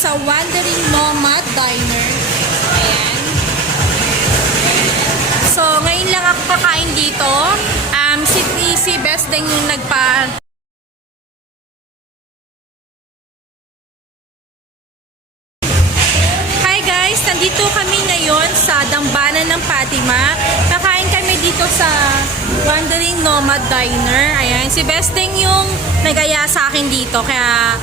sa Wandering Nomad Diner. Ayan. So, ngayon lang ako kakain dito. Si Best din yung Hi guys! Nandito kami ngayon sa Dambana ng Fatima. Kakain kami dito sa Wandering Nomad Diner. Ayan. Si Best din yung nagaya sa akin dito. Kaya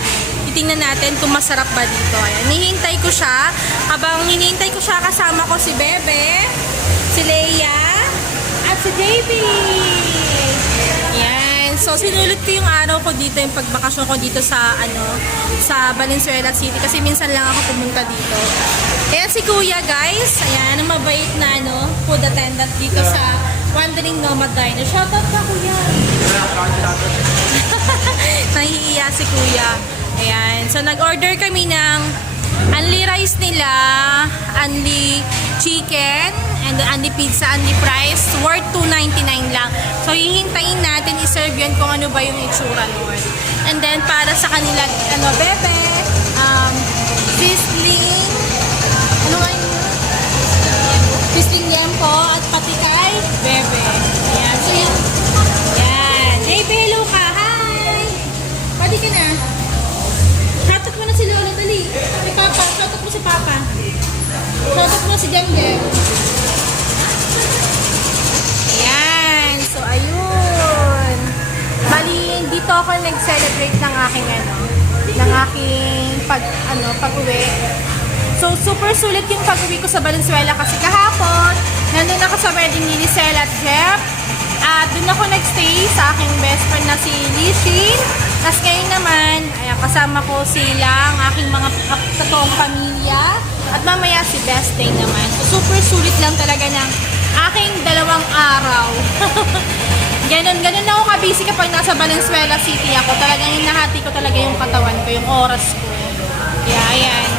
titingnan natin kung masarap ba dito. Ayan. Hinihintay ko siya. Habang hinihintay ko siya, kasama ko si Bebe, si Leia, at si JB. Yan. So, sinulot ko yung araw ko dito, yung pagbakasyon ko dito sa, sa Valenzuela City. Kasi minsan lang ako pumunta dito. Kaya si Kuya, guys, ayan, ang mabait na, food attendant dito sa Wandering Nomad Diner. Shoutout ka, Kuya. Nahihiya si Kuya. Ayan. So, nag-order kami ng unli rice nila, unli chicken, and unli pizza, unli fries, worth $2.99 lang. So, hihintayin natin i-serve yun kung ano ba yung itsura nun. And then, para sa kanila, Bebe, Fizzling, ano nga yun? Fizzling Yempo, at pati kay Bebe. Ayan. So, yun. Ayan. Baby, hello ka. Hi! Pwede ka na. Shoutout mo na si Lolo, dali. Si Papa, shoutout mo si Papa. Shoutout mo si Gemgem. Ayan. So, ayun. Bali, dito ako nag-celebrate ng aking, pag-uwi. So, super sulit yung pag-uwi ko sa Valenzuela kasi kahapon, nandun ako sa wedding ni Lisel at Jeff. At dun ako nagstay sa aking best friend na si Lishin. Tapos ngayon naman, kasama ko sila, ang aking mga totoong pamilya. At mamaya si Best Day naman. So, super sulit lang talaga ng aking 2 araw. Ganun ako ka-busy kapag nasa Valenzuela City ako. Talagang hinahati ko talaga yung katawan ko, yung oras ko. Kaya, ayan.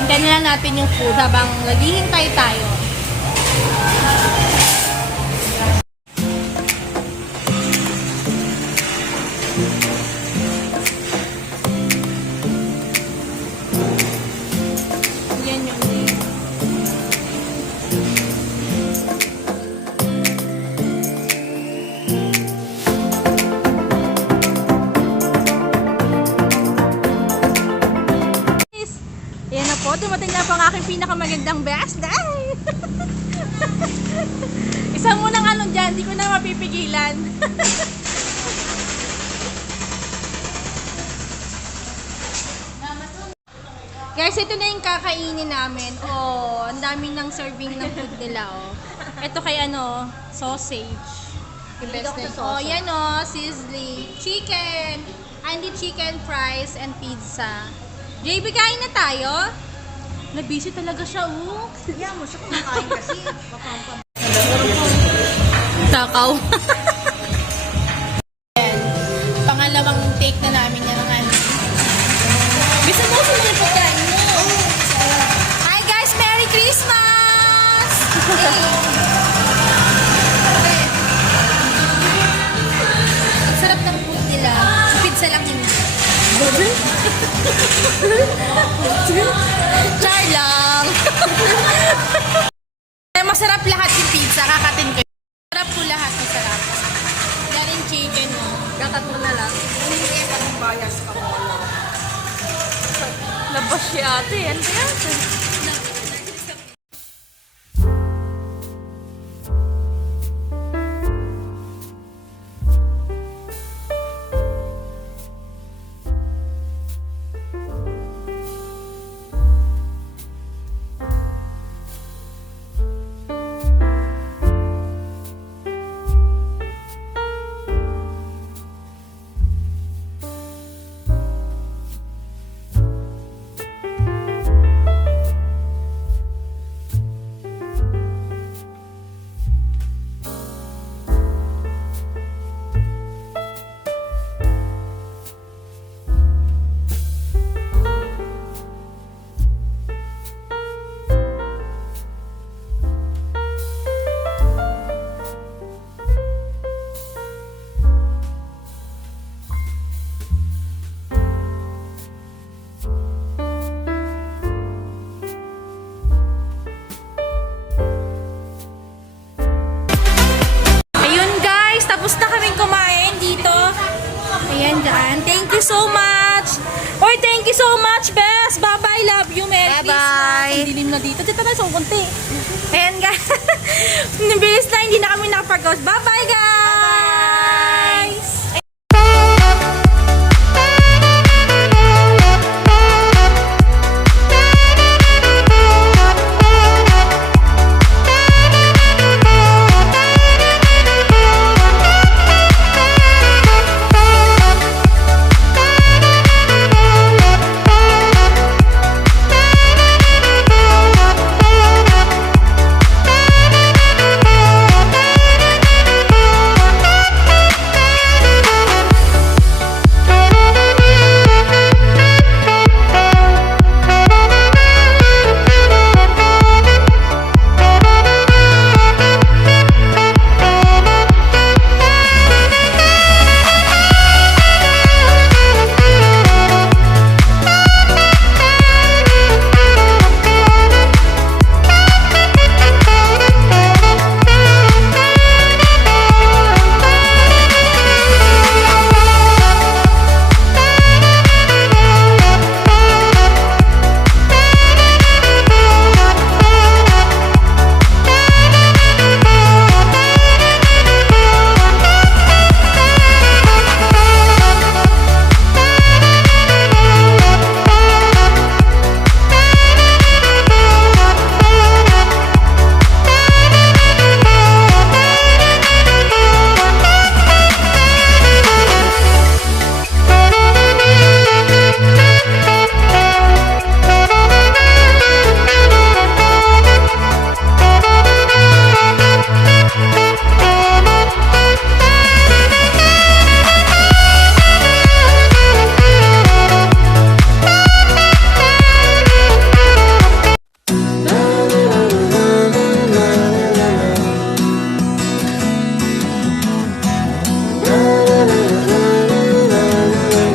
Hintayin na lang natin yung food habang naghihintay tayo. Dumating na po ang aking pinakamagandang best day. Isa mo nang dyan, di ko na mapipigilan. Guys, ito na yung kakainin namin. Oh, ang dami ng serving ng food nila. Oh. Ito kay sausage. Yung best day. Oh, yan sizzling. Chicken. Andy chicken fries and pizza. JB, kain na tayo? Na-busy talaga siya, Kaya mo siya kumakain kasi. Takaw. Pangalawang take na namin yan ng Gusto mo sa mga pagkain mo? Hi guys! Merry Christmas! Ang sarap ng food nila. Pizza lang hindi. Char lang. Masarap lahat yung pizza. Kakatin ko. Masarap po lahat. Masarap. Wala rin chicken mo. Katatlo na lang. Hindi ka ng bias ka mo. Labas siya ate. Ano ba yan? you so much. Oy, thank you so much, Bes. Bye-bye. Love you, Merry Bye-bye. Christmas. Ang dilim na dito. Dito na, so kunti. Ayan, guys. Nabilis na, hindi na kami nakapag-ghost. Bye-bye, guys.